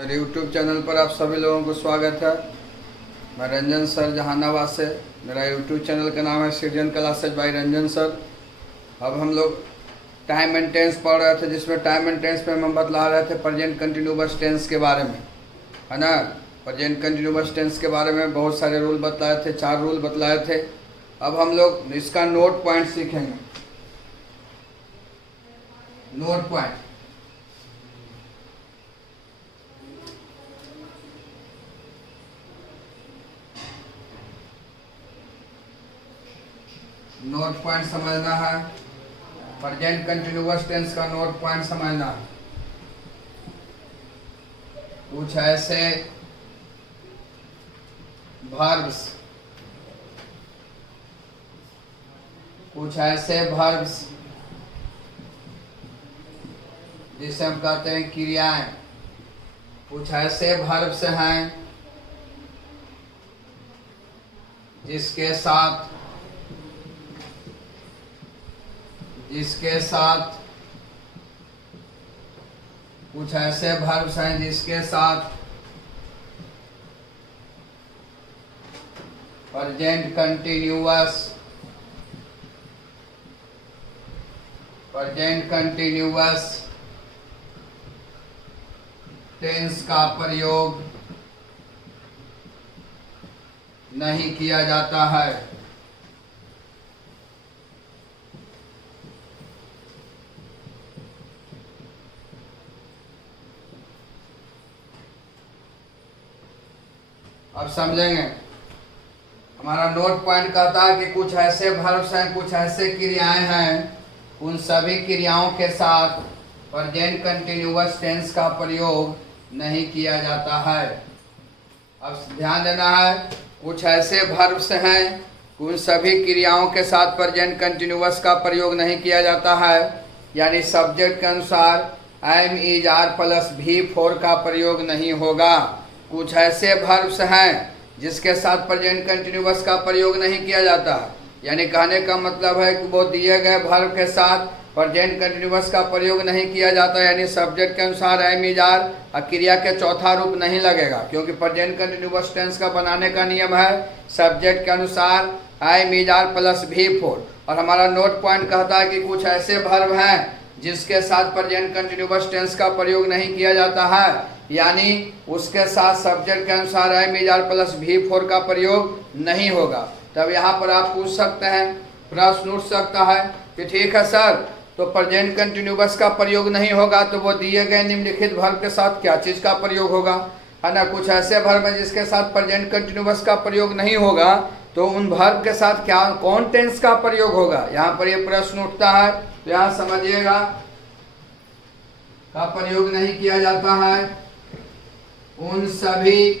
मेरे YouTube channel पर आप सभी लोगों को स्वागत है। मैं रंजन सर जहानाबाद से। मेरा YouTube चैनल का नाम है सृजन क्लासेज बाय रंजन सर। अब हम लोग टाइम एंड टेंस पढ़ रहे थे, जिसमें टाइम एंड टेंस में हम बतला रहे थे प्रेजेंट कंटिन्यूअस टेंस के बारे में, है ना। प्रेजेंट कंटिन्यूअस टेंस के बारे में बहुत सारे रूल बतलाए थे, 4 रूल बतलाए थे। अब हम लोग इसका नोट पॉइंट सीखेंगे। नोट पॉइंट, नोट पॉइंट समझना है। प्रेजेंट कंटिन्यूअस टेंस का नोट पॉइंट समझना है। कुछ ऐसे वर्ब्स, जिसे हम कहते हैं क्रियाएं। कुछ ऐसे वर्ब्स हैं जिसके साथ कुछ ऐसे वर्ब्स हैं जिसके साथ प्रेजेंट कंटिन्यूअस टेंस का प्रयोग नहीं किया जाता है। अब समझेंगे। हमारा नोट पॉइंट कहता है कि कुछ ऐसे वर्ब्स हैं, कुछ ऐसे क्रियाएं हैं, उन सभी क्रियाओं के साथ प्रेजेंट कंटिन्यूअस टेंस का प्रयोग नहीं किया जाता है। अब ध्यान देना है, कुछ ऐसे वर्ब्स हैं, उन सभी क्रियाओं के साथ प्रेजेंट कंटिन्यूअस का प्रयोग नहीं किया जाता है। यानी सब्जेक्ट के अनुसार M is are plus V4 का प्रयोग नहीं होगा। कुछ ऐसे वर्ब्स हैं जिसके साथ प्रेजेंट कंटिन्यूअस का प्रयोग नहीं किया जाता। यानी कहने का मतलब है कि वो दिए गए वर्ब के साथ प्रेजेंट कंटिन्यूअस का प्रयोग नहीं किया जाता। यानी सब्जेक्ट के अनुसार एम इज आर और क्रिया के चौथा रूप नहीं लगेगा, क्योंकि प्रेजेंट कंटिन्यूअस टेंस का बनाने का नियम है सब्जेक्ट के अनुसार M is are plus V4। और हमारा नोट पॉइंट कहता है कि कुछ ऐसे वर्ब हैं जिसके साथ प्रेजेंट कंटिन्यूअस टेंस का प्रयोग नहीं किया जाता है। यानी उसके साथ सब्जेक्ट के अनुसार M is are plus V4 का प्रयोग नहीं होगा। तब यहाँ पर आप पूछ सकते हैं, प्रश्न उठ सकता है कि ठीक है सर, तो प्रेजेंट कंटिन्यूअस का प्रयोग नहीं होगा तो वो दिए गए निम्नलिखित वर्ब के साथ क्या चीज़ का प्रयोग होगा, है ना। कुछ ऐसे वर्ब हैं जिसके साथ प्रेजेंट कंटिन्यूअस का प्रयोग नहीं होगा, तो उन वर्ब के साथ कौन टेंस का प्रयोग होगा, यहाँ पर ये प्रश्न उठता है। तो यहाँ समझिएगा, का प्रयोग नहीं किया जाता है उन सभी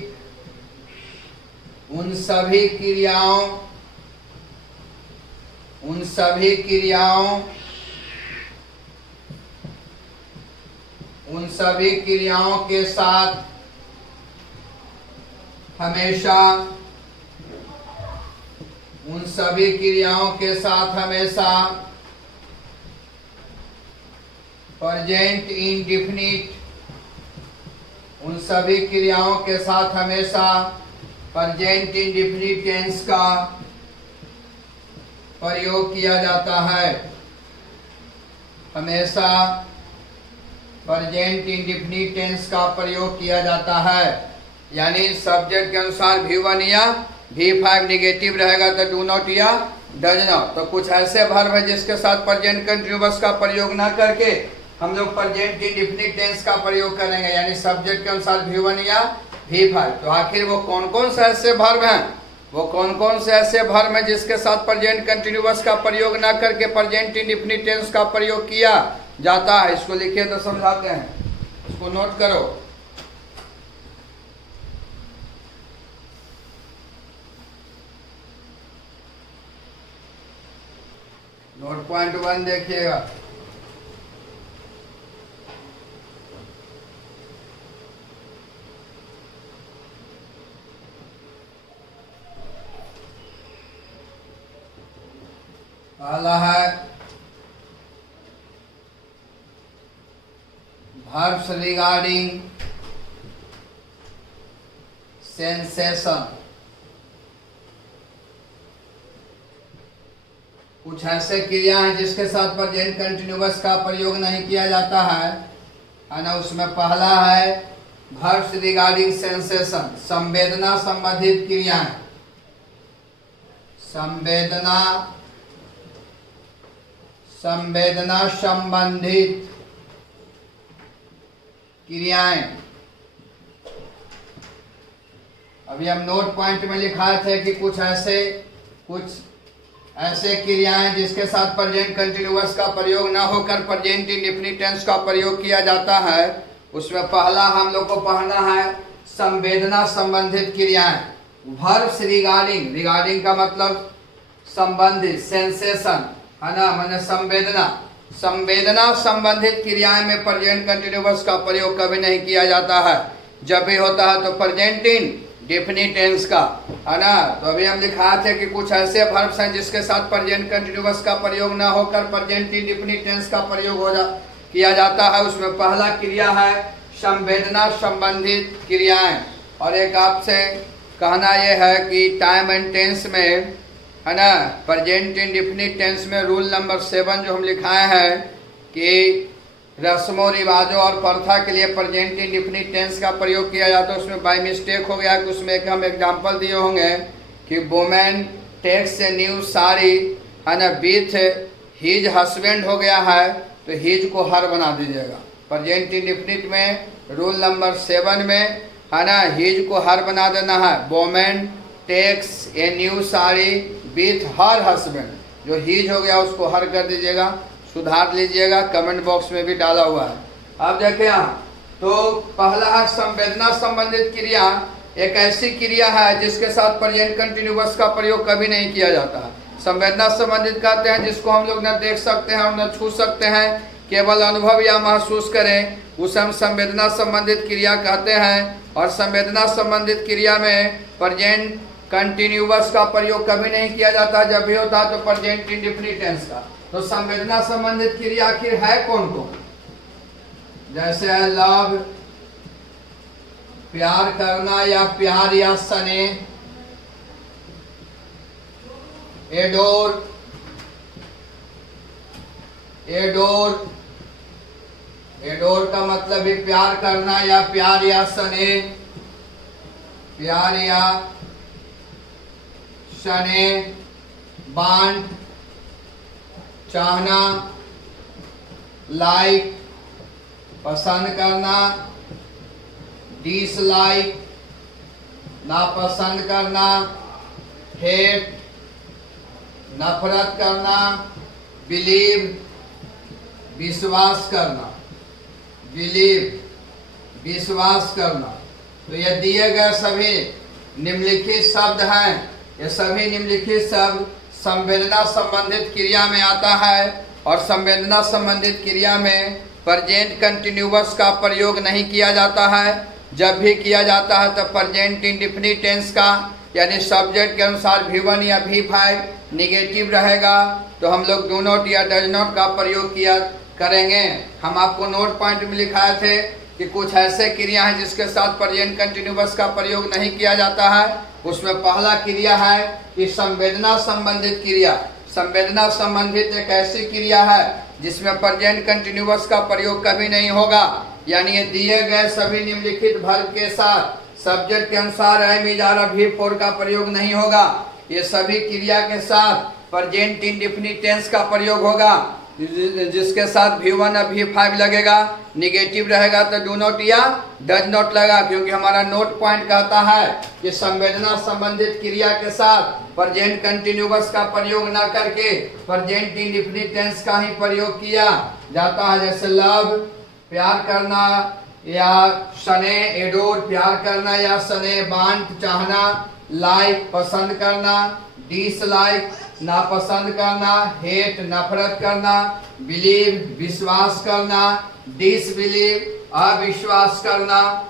क्रियाओं के साथ हमेशा प्रेजेंट इंडेफिनिट टेंस का प्रयोग किया जाता है। हमेशा प्रेजेंट इंडेफिनिट टेंस का प्रयोग किया जाता है। यानी सब्जेक्ट के अनुसार V1 या V5 निगेटिव रहेगा तो डू नॉट या डज नॉट। तो कुछ ऐसे वर्ब है जिसके साथ प्रेजेंट कंटिन्यूअस का प्रयोग ना करके हम लोग प्रेजेंट इंडेफिनिट टेंस का प्रयोग करेंगे। यानी सब्जेक्ट के अनुसार V1 या V5। तो आखिर वो कौन कौन से ऐसे वर्ब हैं, जिसके साथ प्रेजेंट कंटिन्यूअस का प्रयोग ना करके प्रेजेंट इंडेफिनिट टेंस का प्रयोग किया जाता है। इसको लिखिए तो समझाते हैं, इसको नोट करो। नोट पॉइंट 1 देखिएगा। पहला है verbs regarding सेंसेशन। कुछ ऐसे क्रिया हैं जिसके साथ प्रेजेंट कंटिन्यूअस का प्रयोग नहीं किया जाता है ना। उसमें पहला है वर्ब्स रिगार्डिंग सेंसेशन, संवेदना संबंधित क्रियाएं। संवेदना संबंधित क्रियाएं। अभी हम नोट पॉइंट में लिखा थे कि कुछ ऐसे क्रियाएं जिसके साथ प्रेजेंट कंटिन्यूअस का प्रयोग न होकर प्रेजेंट इंडेफिनिट टेंस का प्रयोग किया जाता है। उसमें पहला हम लोग को पढ़ना है संवेदना संबंधित क्रियाएं। वर्ब्स रिगार्डिंग, रिगार्डिंग का मतलब संबंधित, सेंसेशन है ना, माने संवेदना। संवेदना संबंधित क्रियाएं में प्रेजेंट कंटिन्यूअस का प्रयोग कभी नहीं किया जाता है। जब भी होता है तो प्रेजेंट इंडेफिनिट टेंस का, है ना। तो अभी हम दिखाए थे कि कुछ ऐसे वर्ब्स हैं जिसके साथ प्रेजेंट कंटिन्यूअस का प्रयोग ना होकर प्रेजेंट इंडेफिनिट टेंस का प्रयोग किया जाता है। उसमें पहला क्रिया है संवेदना संबंधित क्रियाएं। और एक आपसे कहना यह है कि टाइम एंड टेंस में, है ना, प्रेजेंट इंडेफिनिट टेंस में रूल नंबर 7 जो हम लिखाए हैं कि रस्मों, रिवाजों और प्रथा के लिए प्रेजेंट इंडेफिनिट टेंस का प्रयोग किया जाता है। उसमें बाय मिस्टेक हो गया कि उसमें एक हम एग्जांपल दिए होंगे कि women takes a new sari, है ना, विथ हिज हस्बैंड हो गया है तो हिज को हर बना दीजिएगा। प्रेजेंट इंडेफिनिट में रूल नंबर 7 में, है ना, हिज को हर बना देना है। Women takes a new sari with her husband, जो हिज हो गया उसको हर कर दीजिएगा, सुधार लीजिएगा, कमेंट बॉक्स में भी डाला हुआ है। अब देखें यहाँ, तो पहला है संवेदना संबंधित क्रिया। एक ऐसी क्रिया है जिसके साथ प्रेजेंट कंटिन्यूअस का प्रयोग कभी नहीं किया जाता है। संवेदना संबंधित कहते हैं जिसको हम लोग न देख सकते हैं और न छू सकते हैं, केवल अनुभव या महसूस करें, उसे हम संवेदना संबंधित क्रिया कहते हैं। और संवेदना संबंधित क्रिया में प्रेजेंट कंटिन्यूअस का प्रयोग कभी नहीं किया जाता। जब भी होता है तो प्रेजेंट इंडेफिनिट टेंस का। तो संवेदना संबंधित क्रिया आखिर है कौन कौन? जैसे है लव, प्यार करना या प्यार या स्नेह। एडोर, एडोर, एडोर का मतलब भी प्यार करना या प्यार या स्नेह, प्यार या स्नेह। बांट, चाहना, लाइक, पसंद करना, डिसलाइक, नापसंद करना, हेट, नफरत करना, बिलीव, विश्वास करना, बिलीव, विश्वास करना। तो ये दिए गए सभी निम्नलिखित शब्द हैं। ये सभी निम्नलिखित शब्द संवेदना संबंधित क्रिया में आता है। और संवेदना संबंधित क्रिया में प्रेजेंट कंटिन्यूअस का प्रयोग नहीं किया जाता है। जब भी किया जाता है तो प्रेजेंट इंडेफिनिट टेंस का, यानी सब्जेक्ट के अनुसार V1 या V5 निगेटिव रहेगा तो हम लोग डू नॉट या डज नॉट का प्रयोग किया करेंगे। हम आपको नोट पॉइंट में लिखाए थे कि कुछ ऐसे क्रिया हैं जिसके साथ प्रेजेंट कंटिन्यूअस का प्रयोग नहीं किया जाता है। उसमें पहला क्रिया है कि संवेदना संबंधित क्रिया। संवेदना संबंधित एक ऐसी क्रिया है जिसमें प्रेजेंट कंटिन्यूअस का प्रयोग कभी नहीं होगा, यानी ये दिए गए सभी निम्नलिखित वर्ब के साथ सब्जेक्ट के अनुसार एम इज आर V4 का प्रयोग नहीं होगा। ये सभी क्रिया के साथ प्रेजेंट इंडेफिनिट टेंस का प्रयोग होगा, जिसके साथ V1 या V5 लगेगा। निगेटिव रहेगा तो डू नॉट या डज नॉट लगा, क्योंकि हमारा नोट पॉइंट कहता है कि संवेदना संबंधित क्रिया के साथ प्रेजेंट कंटिन्यूअस का प्रयोग न करके प्रेजेंट इंडेफिनिट टेंस का ही प्रयोग किया जाता है। जैसे लव, प्यार करना या स्नेह, एडोर, प्यार करना या स्नेह, वांट, चाहना, लाइक, पसंद करना, डिसलाइक, नापसंद करना, हेट, नफरत करना, बिलीव, विश्वास करना, डिसबिलीव, अविश्वास करना,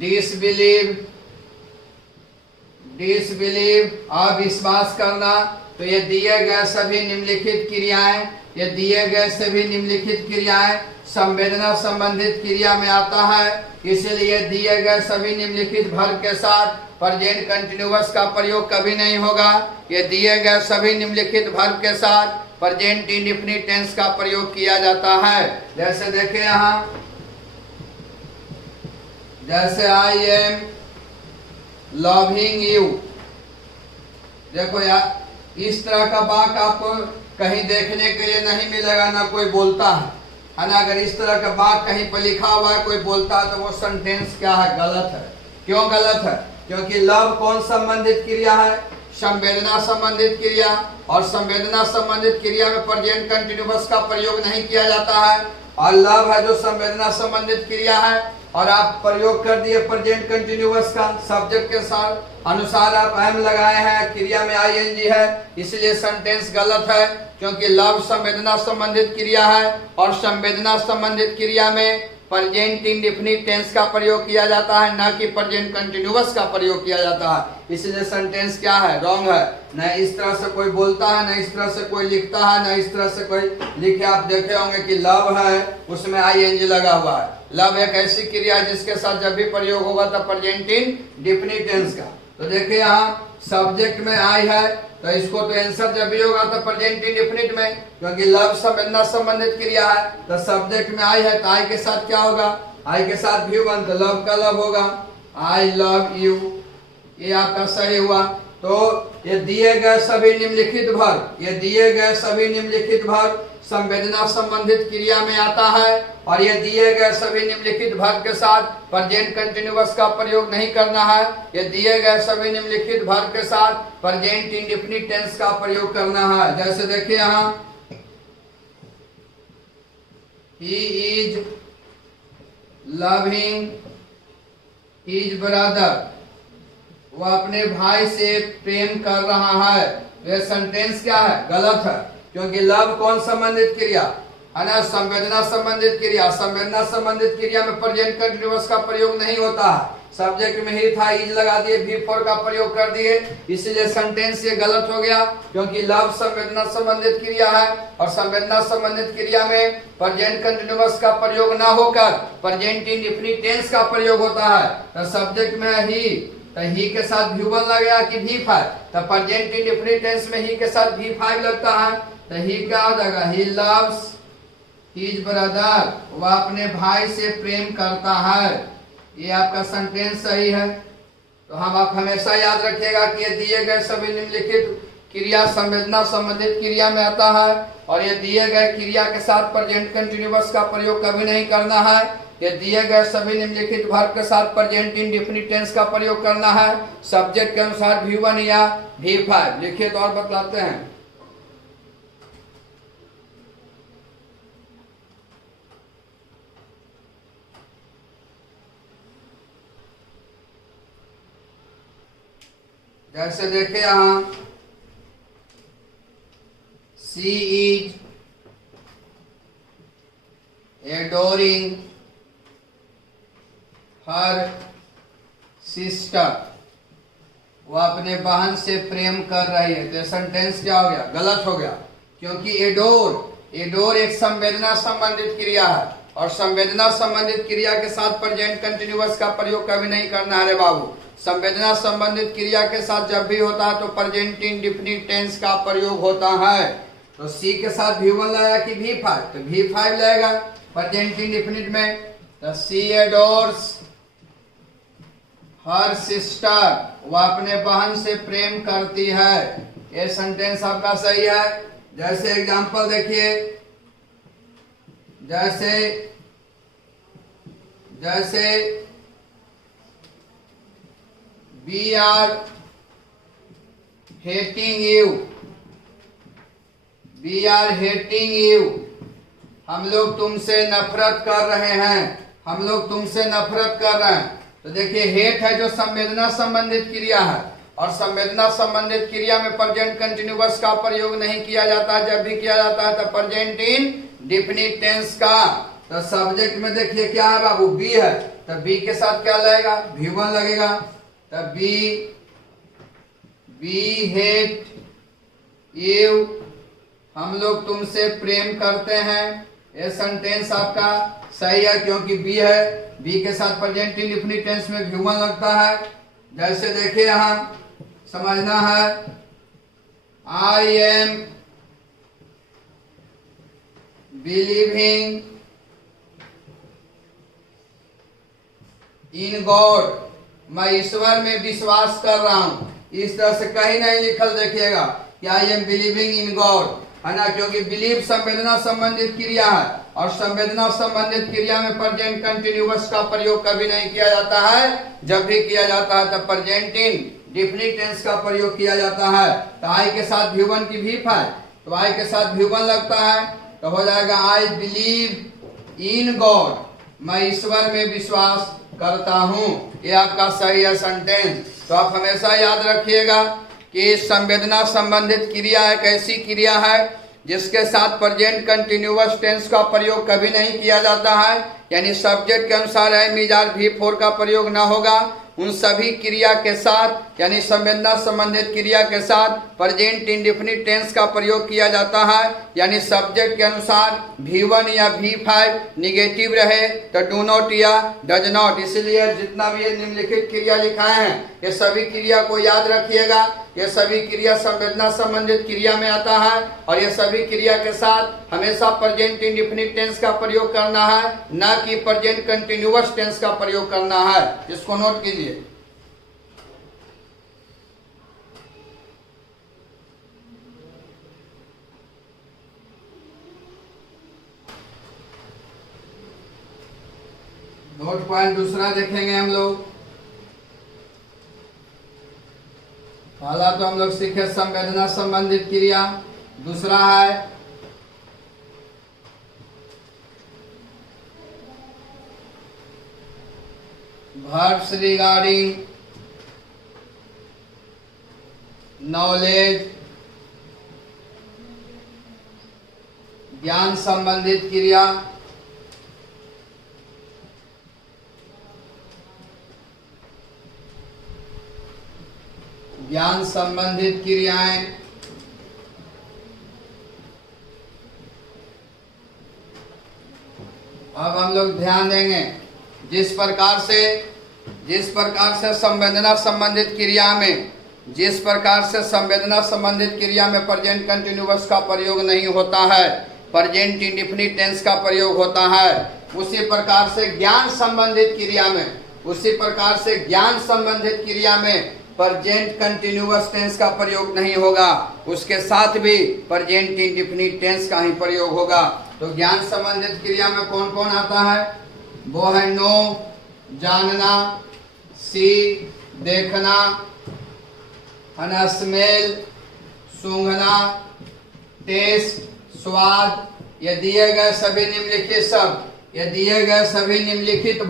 डिसबिलीव, डिसबिलीव, अविश्वास करना। तो ये दिए गए सभी निम्नलिखित क्रियाएं ये दिए गए सभी निम्नलिखित क्रियाएं संवेदना संबंधित क्रिया में आता है, इसलिए दिए गए सभी निम्नलिखित वर्ब के साथ प्रेजेंट कंटिन्यूअस का प्रयोग कभी नहीं होगा। ये दिए गए सभी निम्नलिखित वर्ब के साथ प्रेजेंट इंडेफिनिट टेंस का प्रयोग किया जाता है। जैसे देखें यहाँ, जैसे आई एम लविंग यू, देखो यार इस तरह का वाक्य आपको कहीं देखने के लिए नहीं मिलेगा, ना कोई बोलता है ना। अगर इस तरह का वाक्य कहीं पर लिखा हुआ है, कोई बोलता है, तो वो सेंटेंस क्या है? गलत है। क्यों गलत है? क्योंकि लव कौन संबंधित क्रिया है? संवेदना संबंधित क्रिया, और संवेदना संबंधित क्रिया में प्रेजेंट कंटिन्यूअस का प्रयोग नहीं किया जाता है, और लव है जो संवेदना संबंधित क्रिया है, और आप प्रयोग कर दिए प्रेजेंट कंटिन्यूअस का सब्जेक्ट के साथ अनुसार आप एम लगाए हैं, क्रिया में आईएनजी है, इसलिए सेंटेंस गलत है। क्योंकि लव संवेदना संबंधित क्रिया है, और संवेदना संबंधित क्रिया में प्रेजेंट इंडेफिनिट टेंस का प्रयोग किया जाता है, ना कि प्रेजेंट कंटिन्यूअस का प्रयोग किया जाता है। इसलिए सेंटेंस क्या है? रॉन्ग है। न इस तरह से कोई बोलता है, न इस तरह से कोई लिखता है, न इस तरह से कोई लिखे। आप देखे होंगे कि लव है उसमें आईएनजी लगा हुआ है। लव एक ऐसी क्रिया है जिसके साथ जब भी प्रयोग होगा तब प्रेजेंट इंडेफिनिट टेंस का। तो देखिए यहाँ सब्जेक्ट में आई है, तो इसको तो आंसर जब भी होगा तो प्रेजेंट इंडेफिनिट में, क्योंकि लव संवेदना संबंधित क्रिया है। तो सब्जेक्ट में आई है, तो आई के साथ क्या होगा? आई के साथ भी वन, तो लव का लव होगा, आई लव यू। ये आपका सही हुआ। तो ये दिए गए सभी निम्नलिखित वर्ब, ये दिए गए सभी निम्नलिखित वर्ब संवेदना संबंधित क्रिया में आता है, और ये दिए गए सभी निम्नलिखित वर्ब के साथ प्रेजेंट कंटिन्यूअस का प्रयोग नहीं करना है। ये दिए गए सभी निम्नलिखित वर्ब के साथ प्रेजेंट इंडेफिनिट टेंस का प्रयोग करना है। जैसे देखिए यहाँ, he is loving his brother, वो अपने भाई से प्रेम कर रहा है। ये सेंटेंस क्या है? गलत है। क्योंकि लव कौन संबंधित क्रिया है ना? संवेदना संबंधित क्रिया। संवेदना संबंधित क्रिया में प्रेजेंट कंटिन्यूअस का प्रयोग नहीं होता है। सब्जेक्ट में ही था, इज लगा दिए, बी फॉर का प्रयोग कर दिए, इसलिए सेंटेंस ये गलत हो गया। क्योंकि लव संवेदना संबंधित क्रिया है, और संवेदना संबंधित क्रिया में प्रेजेंट कंटिन्यूअस का प्रयोग ना होकर प्रेजेंट इंडेफिनिट टेंस का प्रयोग होता है। तो सब्जेक्ट में ही, तो ही के साथ भी1 लगेगा कि भी5, तो प्रेजेंट इंडेफिनिट टेंस में ही के साथ भी5 लगता है। तो ही क्या हो जाएगा? ही लव्स हिज ब्रदर, वह अपने भाई से प्रेम करता है। ये आपका सेंटेंस सही है। तो हम आप हमेशा याद रखिएगा कि ये दिए गए सभी निम्नलिखित क्रिया संवेदना संबंधित क्रिया में आता है, और ये दिए गए क्रिया के साथ प्रेजेंट कंटिन्यूअस का प्रयोग कभी नहीं करना है। ये दिए गए सभी निम्नलिखित वर्ब के साथ प्रेजेंट इंडेफिनिट टेंस का प्रयोग करना है। सब्जेक्ट के अनुसार भी1 या भी5 लिखिए, तो और बतलाते हैं। जैसे देखे यहाँ, सी इज एडोरिंग हर सिस्टर, वो अपने बहन से प्रेम कर रही है। तो सेंटेंस क्या हो गया? गलत हो गया। क्योंकि एडोर एक संवेदना संबंधित क्रिया है, और संवेदना संबंधित क्रिया के साथ प्रेजेंट कंटिन्यूअस का प्रयोग कभी नहीं करना है रे बाबू। संवेदना संबंधित क्रिया के साथ जब भी होता है तो प्रेजेंट इंडेफिनिट टेंस का प्रयोग होता है। तो सी के साथ भी1 लगेगा कि भी5, तो भी5 लगेगा प्रेजेंट इंडेफिनिट में। तो सी एडोर्स हर सिस्टर, वह अपने बहन से प्रेम करती है। ये सेंटेंस आपका सही है। जैसे एग्जांपल देखिए, जैसे We are hating you, we are hating you, हम लोग तुमसे नफरत कर रहे हैं, हम लोग तुमसे नफरत कर रहे हैं। तो देखिए हेट है जो संवेदना संबंधित क्रिया है, और संवेदना संबंधित क्रिया में प्रेजेंट कंटिन्यूअस का प्रयोग नहीं किया जाता है। जब भी किया जाता है तो प्रेजेंट इंडेफिनिट टेंस का। तो सब्जेक्ट में देखिए क्या है बाबू? बी है, तो बी के साथ क्या लगेगा? भी1 लगेगा। तब वी हेट यू हम लोग तुमसे प्रेम करते हैं। ये सेंटेंस आपका सही है क्योंकि बी है। बी के साथ प्रेजेंट इंडेफिनिट टेंस में ह्यूमन लगता है। जैसे देखिए यहां समझना है, I am believing in God, मैं ईश्वर में विश्वास कर रहा हूं। इस तरह से कहीं नहीं लिखल देखिएगा कि I am believing in God, है ना, क्योंकि बिलीव संवेदना संबंधित क्रिया है और संवेदना संबंधित क्रिया में प्रेजेंट कंटिन्यूअस का प्रयोग कभी नहीं किया जाता है। जब भी किया जाता है तब प्रेजेंट इंडेफिनिट टेंस का प्रयोग किया जाता है। तो आई के साथ V1 की भी है, तो आई के साथ V1 लगता है तो हो जाएगा आई बिलीव इन गॉड, मैं ईश्वर में विश्वास करता हूं। ये आपका सही है सेंटेंस। तो आप हमेशा याद रखिएगा कि संवेदना संबंधित क्रिया एक ऐसी क्रिया है जिसके साथ प्रेजेंट कंटिन्यूअस टेंस का प्रयोग कभी नहीं किया जाता है, यानी सब्जेक्ट के अनुसार एम इज आर V4 का प्रयोग ना होगा। उन सभी क्रिया के साथ यानी संवेदना संबंधित क्रिया के साथ प्रेजेंट इंडेफिनिट टेंस का प्रयोग किया जाता है, यानी सब्जेक्ट के अनुसार V1 या V5 निगेटिव रहे तो डू नॉट या डज नॉट। इसलिए जितना भी ये निम्नलिखित क्रिया लिखाए हैं ये सभी क्रिया को याद रखिएगा। ये सभी क्रिया संवेदना संबंधित क्रिया में आता है और ये सभी क्रिया के साथ हमेशा प्रेजेंट इंडेफिनिट टेंस का प्रयोग करना है, न कि प्रेजेंट कंटिन्यूअस टेंस का प्रयोग करना है। इसको नोट कीजिए। नोट पॉइंट दूसरा देखेंगे हम लोग। पहला तो हम लोग सीखे संवेदना संबंधित क्रिया, दूसरा है verbs regarding knowledge, ज्ञान संबंधित क्रिया। ज्ञान संबंधित क्रियाएं। अब हम लोग ध्यान देंगे जिस प्रकार से संवेदना संबंधित क्रिया में में प्रेजेंट कंटिन्यूअस का प्रयोग नहीं होता है, प्रेजेंट इंडेफिनिट टेंस का प्रयोग होता है, उसी प्रकार से ज्ञान संबंधित क्रिया में प्रेजेंट कंटिन्यूअस टेंस का प्रयोग नहीं होगा, उसके साथ भी प्रेजेंट इंडेफिनिट टेंस का ही प्रयोग होगा। तो ज्ञान संबंधित क्रिया में कौन कौन आता है? वो है नो जानना, सी देखना, है स्मेल सूंघना, टेस्ट स्वाद। ये दिए गए सभी निम्नलिखित शब्द, ये दिए गए सभी निम्नलिखित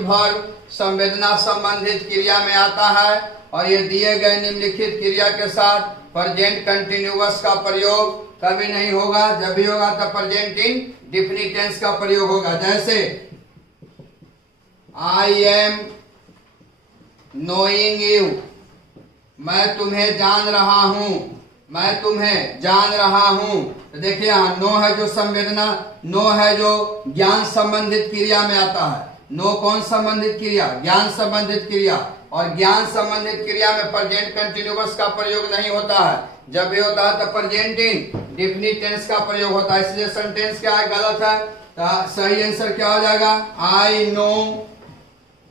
वर्ब संवेदना संबंधित क्रिया में आता है और ये दिए गए निम्नलिखित क्रिया के साथ प्रेजेंट कंटिन्यूअस का प्रयोग कभी नहीं होगा। जब भी होगा तब प्रेजेंट इंडेफिनिट टेंस का प्रयोग होगा। जैसे आई एम नोइंग यू, मैं तुम्हें जान रहा हूं। तो देखिए यहाँ नो है जो संवेदना, नो है जो ज्ञान संबंधित क्रिया में आता है। नो कौन संबंधित क्रिया? ज्ञान संबंधित क्रिया। और ज्ञान संबंधित क्रिया में प्रेजेंट कंटिन्यूअस का प्रयोग नहीं होता है। जब भी होता है तो प्रेजेंट इंडेफिनिट टेंस का प्रयोग होता है। इसलिए सेंटेंस क्या है? गलत है। तो सही आंसर क्या हो जाएगा? आई नो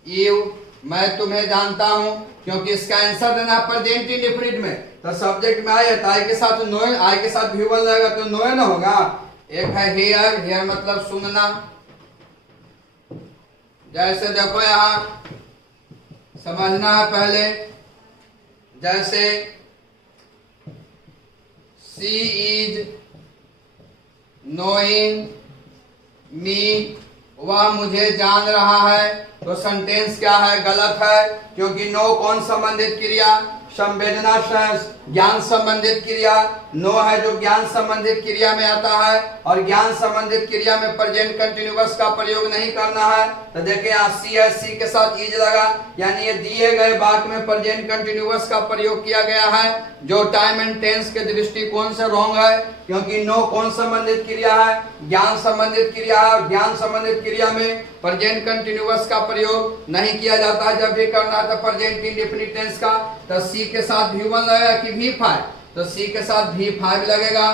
यू, मैं तुम्हें जानता हूं, क्योंकि इसका आंसर देना है प्रेजेंट इंडेफिनिट में। तो सब्जेक्ट में आई है तो आई के साथ नो, आई के साथ V1 लगेगा तो नो ना होगा। एक है हियर, हियर मतलब सुनना। जैसे देखो यहां समझना है पहले, जैसे शी इज नोइंग मी, वह मुझे जान रहा है। तो सेंटेंस क्या है? गलत है, क्योंकि नो कौन संबंधित क्रिया? संवेदना ज्ञान संबंधित क्रिया। नो है जो ज्ञान संबंधित क्रिया में आता है और ज्ञान संबंधित क्रिया में प्रेजेंट कंटिन्यूअस का प्रयोग नहीं करना है। तो देखिए यहाँ सी है, सी के साथ इज लगा, यानी ये दिए गए वाक्य में प्रेजेंट कंटिन्यूअस का प्रयोग किया गया है, जो टाइम एंड टेंस के दृष्टिकोण से रॉन्ग है, क्योंकि नो कौन संबंधित क्रिया है, ज्ञान संबंधित क्रिया है, और ज्ञान संबंधित क्रिया में प्रेजेंट कंटिन्यूअस का प्रयोग नहीं किया जाता है। जब भी करना है तो प्रेजेंट इंडेफिनिट टेंस का। तो सी के साथ V1 लगेगा कि V5, तो सी के साथ V5 लगेगा।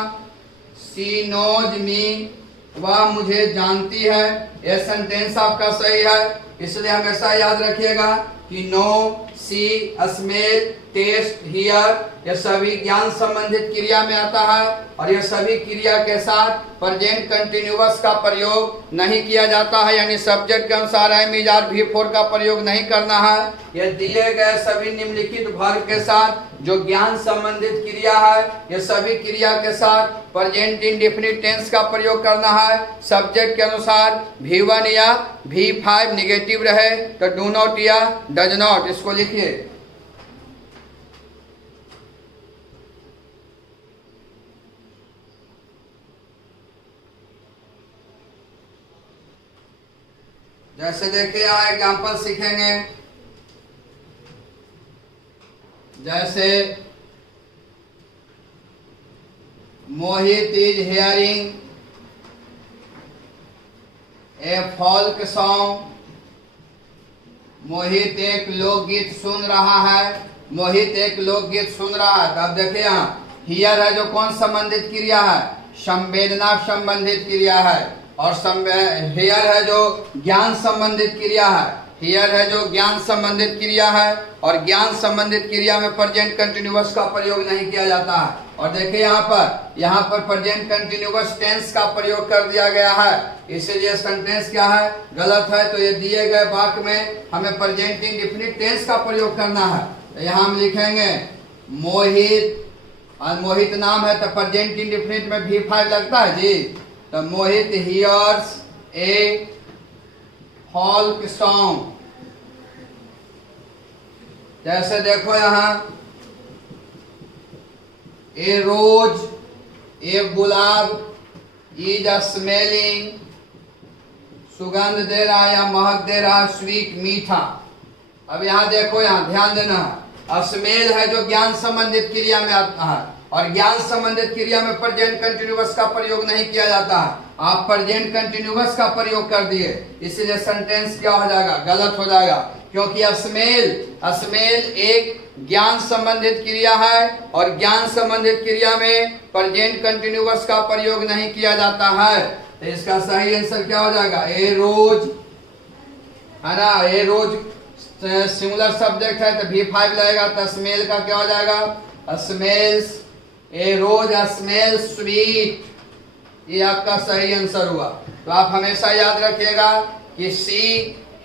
सी नोज मी, वह मुझे जानती है, यह सेंटेंस आपका सही है, इसलिए हमेशा याद रखिएगा कि know, see, smell, taste, hear, यह सभी ज्ञान संबंधित क्रिया में आता है और यह सभी क्रिया के साथ प्रेजेंट कंटिन्यूअस का प्रयोग नहीं किया जाता है, यानी सब्जेक्ट के अनुसार एम इज आर V4 का प्रयोग नहीं करना है। यह दिए गए सभी निम्नलिखित वर्ग के साथ जो ज्ञान संबंधित क्रिया है, यह सभी क्रिया के साथ प्रेजेंट इंडेफिनिट टेंस का प्रयोग करना है। सब्जेक्ट के अनुसार V1 या V5 निगेटिव रहे तो डू नॉट या डज नॉट, इसको लिखिए। जैसे देखिए यहाँ एग्जाम्पल सीखेंगे, जैसे Mohit is hearing a folk song, Mohit एक लोकगीत सुन रहा है, मोहित एक लोकगीत सुन रहा है। तो अब देखिए यहाँ हियर है जो कौन संबंधित क्रिया है, संवेदना संबंधित क्रिया है, और हियर है जो ज्ञान संबंधित क्रिया है, हियर है जो ज्ञान संबंधित क्रिया है, और ज्ञान संबंधित क्रिया में प्रेजेंट कंटिन्यूअस का प्रयोग नहीं किया जाता है। और देखिए यहाँ पर प्रेजेंट कंटिन्यूअस टेंस का प्रयोग कर दिया गया है, इसीलिए सेंटेंस क्या है, गलत है। तो ये दिए गए वाक्य में हमें प्रेजेंट इंडेफिनिट टेंस का प्रयोग करना है। तो यहाँ हम लिखेंगे मोहित, और मोहित नाम है तो प्रेजेंट इंडेफिनिट में V5 लगता है जी। तो मोहित हियर्स ए फोल्क सॉन्ग। जैसे देखो यहाँ ए रोज, ए गुलाब, इज स्मेलिंग, सुगंध दे रहा या महक दे रहा, स्वीट मीठा। अब यहाँ देखो, यहाँ ध्यान देना, स्मेल है जो ज्ञान संबंधित क्रिया में आता है, और ज्ञान संबंधित क्रिया में प्रेजेंट कंटिन्यूअस का प्रयोग नहीं किया जाता है। आप प्रेजेंट कंटिन्यूअस का प्रयोग कर दिए, इसलिए सेंटेंस क्या हो जाएगा, गलत हो जाएगा, क्योंकि स्मेल एक ज्ञान संबंधित क्रिया है और ज्ञान संबंधित क्रिया में प्रेजेंट कंटिन्यूअस का प्रयोग नहीं किया जाता है। तो इसका सही आंसर क्या हो जाएगा, ए रोज, है ना। ए रोज सिंगुलर सब्जेक्ट है तो V5 लगेगा, तो स्मेल का क्या हो जाएगा, स्मेल्स, ए रोज स्मेल स्वीट, ये आपका सही आंसर हुआ। तो आप हमेशा याद रखिएगा कि सी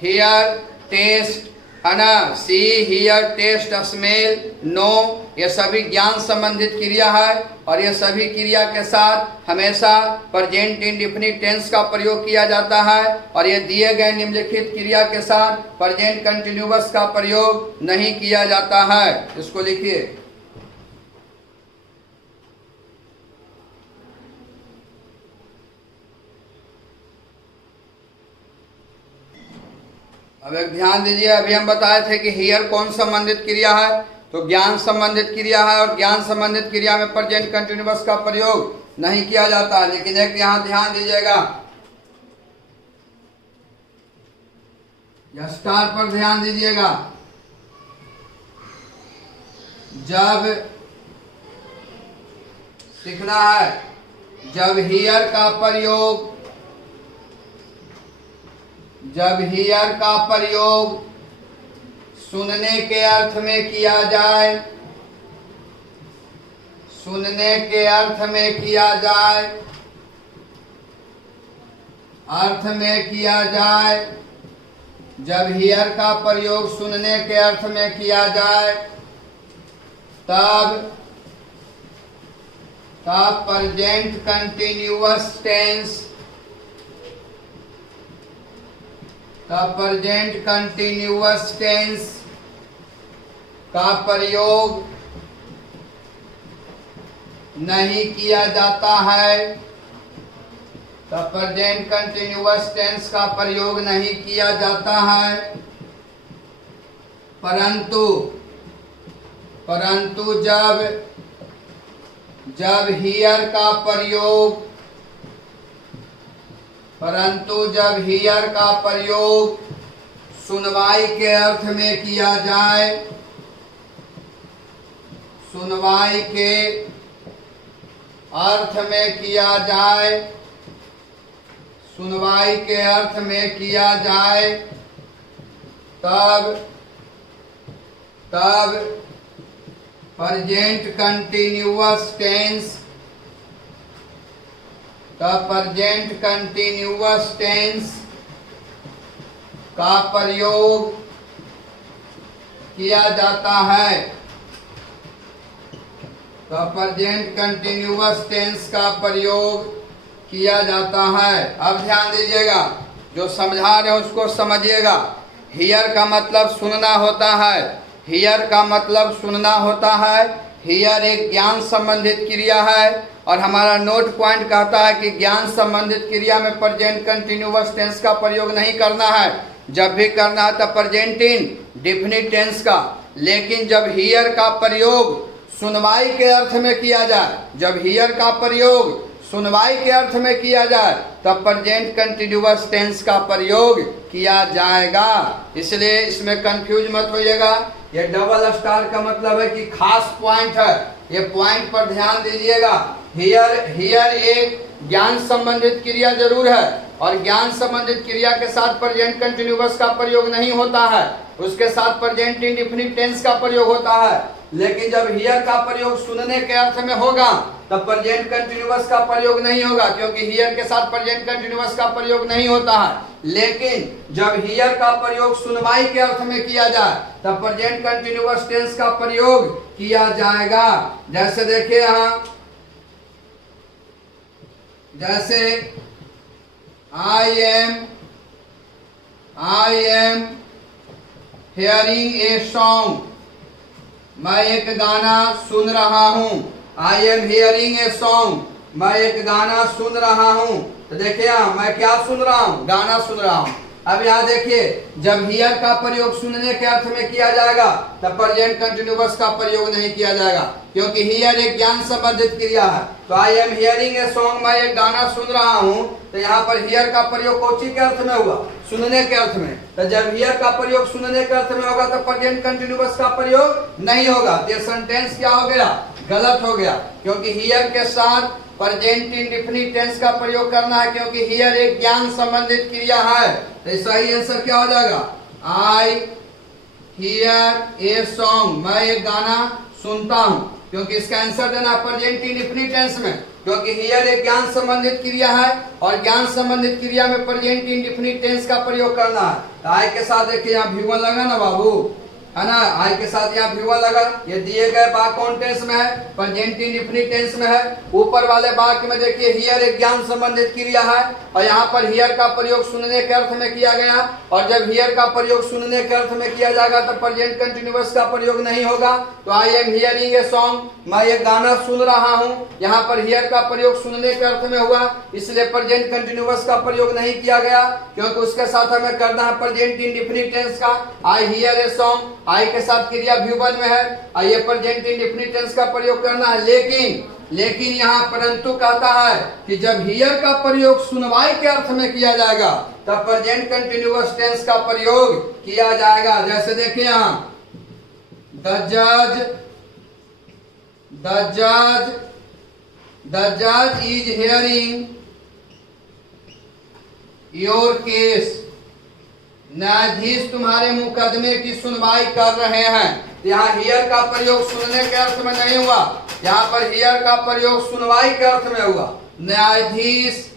हियर टेस्ट, है ना, see hear taste smell know, ये सभी ज्ञान संबंधित क्रिया है और ये सभी क्रिया के साथ हमेशा प्रेजेंट इंडेफिनिट टेंस का प्रयोग किया जाता है, और ये दिए गए निम्नलिखित क्रिया के साथ प्रेजेंट कंटिन्यूअस का प्रयोग नहीं किया जाता है। इसको लिखिए। अब एक ध्यान दीजिए, अभी हम बताए थे कि हियर कौन संबंधित क्रिया है, तो ज्ञान संबंधित क्रिया है, और ज्ञान संबंधित क्रिया में प्रेजेंट कंटिन्यूअस का प्रयोग नहीं किया जाता है। लेकिन एक यहाँ ध्यान दीजिएगा, या स्टार पर ध्यान दीजिएगा, जब सीखना है, जब हियर का प्रयोग, जब हियर का प्रयोग सुनने के अर्थ में किया जाए, सुनने के अर्थ में किया जाए, अर्थ में किया जाए, जब हियर का प्रयोग सुनने के अर्थ में किया जाए, तब प्रेजेंट कंटिन्यूअस टेंस, तब प्रेजेंट कंटिन्यूअस टेंस का प्रयोग नहीं किया जाता है। तो प्रेजेंट कंटिन्यूअस टेंस का प्रयोग नहीं किया जाता है, परंतु जब हियर का प्रयोग सुनवाई के अर्थ में किया जाए, सुनवाई के अर्थ में किया जाए, तब प्रेजेंट कंटिन्यूअस टेंस का प्रयोग किया जाता है। तो प्रेजेंट कंटिन्यूअस टेंस का प्रयोग किया जाता है। अब ध्यान दीजिएगा, जो समझा रहे हैं उसको समझिएगा। हियर का मतलब सुनना होता है, हियर का मतलब सुनना होता है। हियर एक ज्ञान संबंधित क्रिया है और हमारा नोट पॉइंट कहता है कि ज्ञान संबंधित क्रिया में प्रेजेंट कंटिन्यूअस टेंस का प्रयोग नहीं करना है। जब भी करना है तो प्रेजेंट इंडेफिनिट टेंस का। लेकिन जब हियर का प्रयोग सुनवाई के अर्थ में किया जाए, जब हियर का प्रयोग सुनवाई के अर्थ में किया जाए तब प्रेजेंट कंटिन्यूअस टेंस का प्रयोग किया जाएगा। इसलिए इसमें कंफ्यूज मत होइएगा। ये डबल स्टार का मतलब है कि खास पॉइंट है, ये पॉइंट पर ध्यान दीजिएगा। हियर एक ज्ञान संबंधित क्रिया जरूर है और ज्ञान संबंधित क्रिया के साथ प्रेजेंट कंटिन्यूअस का प्रयोग नहीं होता है, उसके साथ प्रेजेंट इंडेफिनिट टेंस का प्रयोग होता है। लेकिन जब हियर का प्रयोग सुनने के अर्थ में होगा तब प्रेजेंट कंटिन्यूअस का प्रयोग नहीं होगा, क्योंकि हियर के साथ प्रेजेंट कंटिन्यूअस का प्रयोग नहीं होता है। लेकिन जब हियर का प्रयोग सुनवाई के अर्थ में किया जाए तब प्रेजेंट कंटिन्यूअस टेंस का प्रयोग किया जाएगा। जैसे देखिए यहाँ, जैसे I am hearing a song, मैं एक गाना सुन रहा हूँ। I am hearing a song, मैं एक गाना सुन रहा हूँ। तो देखिए मैं क्या सुन रहा हूँ, गाना सुन रहा हूँ। अब यहाँ देखिए, जब हियर का प्रयोग सुनने के अर्थ में किया जाएगा तब प्रेजेंट कंटिन्यूअस का प्रयोग नहीं किया जाएगा, क्योंकि हियर एक ज्ञान संबंधित क्रिया है। तो I am hearing a song, मैं एक गाना सुन रहा हूँ, तो यहाँ पर हियर का प्रयोग कौची के अर्थ में हुआ, सुनने के अर्थ में। तो जब हियर का प्रयोग सुनने के अर्थ में होगा तो प्रेजेंट कंटिन्यूअस का प्रयोग नहीं होगा। ये सेंटेंस क्या हो गया, गलत हो गया, क्योंकि हियर के साथ प्रेजेंट इंडेफिनिट टेंस का प्रयोग करना है, क्योंकि हियर एक ज्ञान संबंधित क्रिया है। तो सही आंसर क्या हो जाएगा, आई हियर ए सॉन्ग, मैं एक गाना सुनता हूँ, क्योंकि इसका आंसर देना प्रेजेंट इंडेफिनिट टेंस में, क्योंकि हियर एक ज्ञान संबंधित क्रिया है और ज्ञान संबंधित क्रिया में प्रेजेंट इंडेफिनिट टेंस का प्रयोग करना है। तो आई के साथ देखिए यहाँ V1 लगा ना बाबू, है ना, आई के साथ यहाँ V1 लगा। ये दिए गए वाक्य कौन टेंस में है, प्रेजेंट इंडेफिनिट टेंस में है। ऊपर वाले वाक्य में देखिए हियर एक ज्ञान संबंधित क्रिया है और यहाँ पर हियर का प्रयोग सुनने के अर्थ में किया गया, और जब हियर का प्रयोग सुनने के अर्थ में किया जाएगा तो प्रेजेंट कंटिन्यूअस का प्रयोग नहीं होगा। तो I am hearing a song, मैं एक गाना सुन रहा हूँ, यहाँ पर हियर का प्रयोग सुनने के अर्थ में हुआ, इसलिए प्रेजेंट कंटिन्यूअस का प्रयोग नहीं किया गया, क्योंकि उसके साथ हमें करना है प्रेजेंट इंडेफिनिट टेंस का। आई हियर ए सॉन्ग, आई के साथ क्रिया V1 में है, आइए प्रेजेंट इंडेफिनिट टेंस का प्रयोग करना है। लेकिन यहाँ परंतु कहता है कि जब हियर का प्रयोग सुनवाई के अर्थ में किया जाएगा तब प्रेजेंट कंटिन्यूअस टेंस का प्रयोग किया जाएगा। जैसे देखिए यहाँ, द जज इज हियरिंग योर केस, न्यायाधीश तुम्हारे मुकदमे की सुनवाई कर रहे हैं। यहाँ हियर का प्रयोग सुनने के अर्थ में नहीं हुआ, यहाँ पर हियर का प्रयोग सुनवाई के अर्थ में हुआ। न्यायाधीश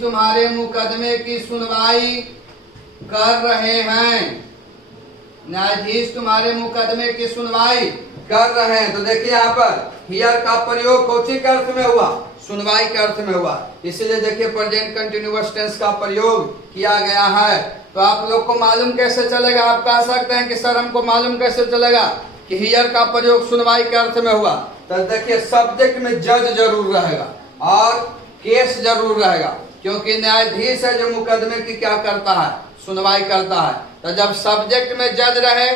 तुम्हारे मुकदमे की सुनवाई कर रहे हैं। न्यायाधीश तुम्हारे मुकदमे की सुनवाई कर रहे हैं। तो देखिए यहाँ पर हियर का प्रयोग कौची के अर्थ में हुआ, सुनवाई के अर्थ में हुआ, इसीलिए देखिए प्रेजेंट कंटिन्यूअस टेंस का प्रयोग किया गया है। तो आप लोग को मालूम कैसे चलेगा, आप कह सकते हैं कि सर हमको मालूम कैसे चलेगा कि हियर का प्रयोग सुनवाई के अर्थ में हुआ। तो देखिए सब्जेक्ट में जज जरूर रहेगा और केस जरूर रहेगा, क्योंकि न्यायाधीश है जो मुकदमे की क्या करता है, सुनवाई करता है। तो जब सब्जेक्ट में जज रहे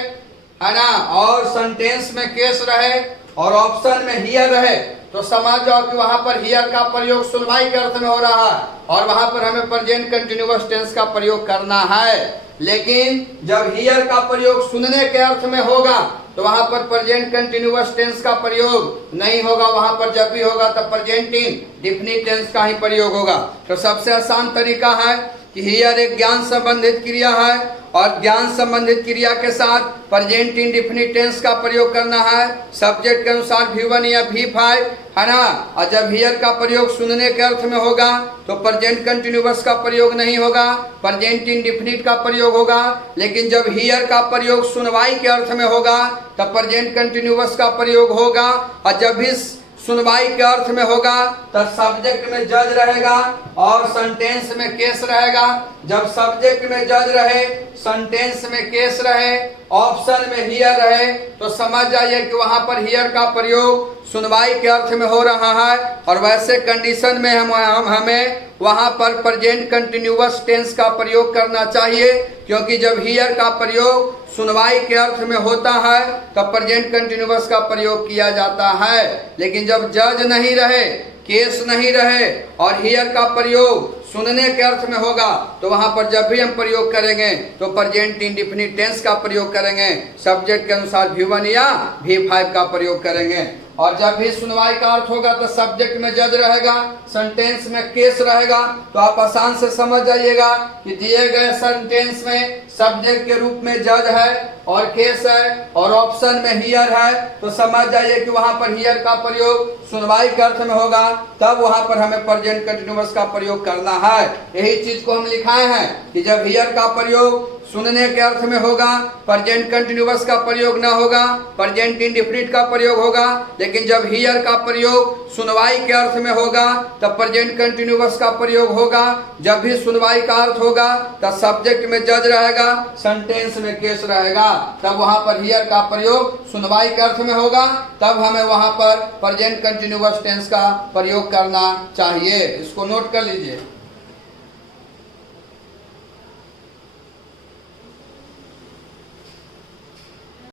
है ना, और सेंटेंस में केस रहे और ऑप्शन में हियर रहे, तो समझ जाओ कि वहां पर हियर का प्रयोग सुनवाई के अर्थ में हो रहा है और वहां पर हमें प्रेजेंट कंटिन्यूअस टेंस का प्रयोग करना है। लेकिन जब हियर का प्रयोग सुनने के अर्थ में होगा तो वहां पर प्रेजेंट कंटिन्यूअस टेंस का प्रयोग नहीं होगा, वहां पर जब भी होगा तब प्रेजेंट इंडेफिनिट टेंस का ही प्रयोग होगा। तो सबसे आसान तरीका है कि हियर एक ज्ञान संबंधित क्रिया है और ज्ञान संबंधित क्रिया के साथ प्रेजेंट इंडेफिनिट टेंस का प्रयोग करना है, सब्जेक्ट के अनुसार V1 या V5 है ना। और जब हियर का प्रयोग सुनने के अर्थ में होगा तो प्रेजेंट कंटिन्यूअस का प्रयोग नहीं होगा, प्रेजेंट इंडेफिनिट का प्रयोग होगा। लेकिन जब हियर का प्रयोग सुनवाई के अर्थ में होगा तब प्रेजेंट कंटिन्यूअस का प्रयोग होगा, और जब भी सुनवाई के अर्थ में होगा तब सब्जेक्ट में जज रहेगा और सेंटेंस में केस रहेगा। जब सब्जेक्ट में जज रहे, सेंटेंस में केस रहे, ऑप्शन में हियर रहे, तो समझ जाइए कि वहां पर हियर का प्रयोग सुनवाई के अर्थ में हो रहा है। और वैसे कंडीशन में हमें वहां पर प्रेजेंट कंटिन्यूअस टेंस का प्रयोग करना चाहिए, क्योंकि जब हियर का प्रयोग सुनवाई के अर्थ में होता है तब प्रेजेंट कंटिन्यूअस का प्रयोग किया जाता है। लेकिन जब जज नहीं रहे, केस नहीं रहे और हियर का प्रयोग सुनने के अर्थ में होगा तो वहां पर जब भी हम प्रयोग करेंगे तो प्रेजेंट इंडेफिनिट टेंस का प्रयोग करेंगे, सब्जेक्ट के अनुसार V1 या V5 का प्रयोग करेंगे। और जब भी सुनवाई का अर्थ होगा तो सब्जेक्ट में जज रहेगा, सेंटेंस में केस रहेगा। तो आप आसान से समझ जाइएगा कि दिए गए सेंटेंस में सब्जेक्ट के रूप में जज है और केस है और ऑप्शन में हियर है, तो समझ जाइए कि वहां पर हियर का प्रयोग सुनवाई के अर्थ में होगा, तब वहां पर हमें प्रेजेंट कंटिन्यूअस का प्रयोग करना है। यही चीज को हम लिखाए हैं कि जब हियर का प्रयोग सुनने के अर्थ में होगा प्रेजेंट कंटिन्यूअस का प्रयोग न होगा, प्रेजेंट इंडेफिनिट का प्रयोग होगा। लेकिन जब हियर का प्रयोग सुनवाई के अर्थ में होगा तब प्रेजेंट कंटिन्यूअस का प्रयोग होगा। जब भी सुनवाई का अर्थ होगा तब सब्जेक्ट में जज रहेगा, सेंटेंस में केस रहेगा, तब वहां पर हियर का प्रयोग सुनवाई के अर्थ में होगा, तब हमें वहां पर प्रेजेंट कंटिन्यूअस टेंस का प्रयोग करना चाहिए। इसको नोट कर लीजिए।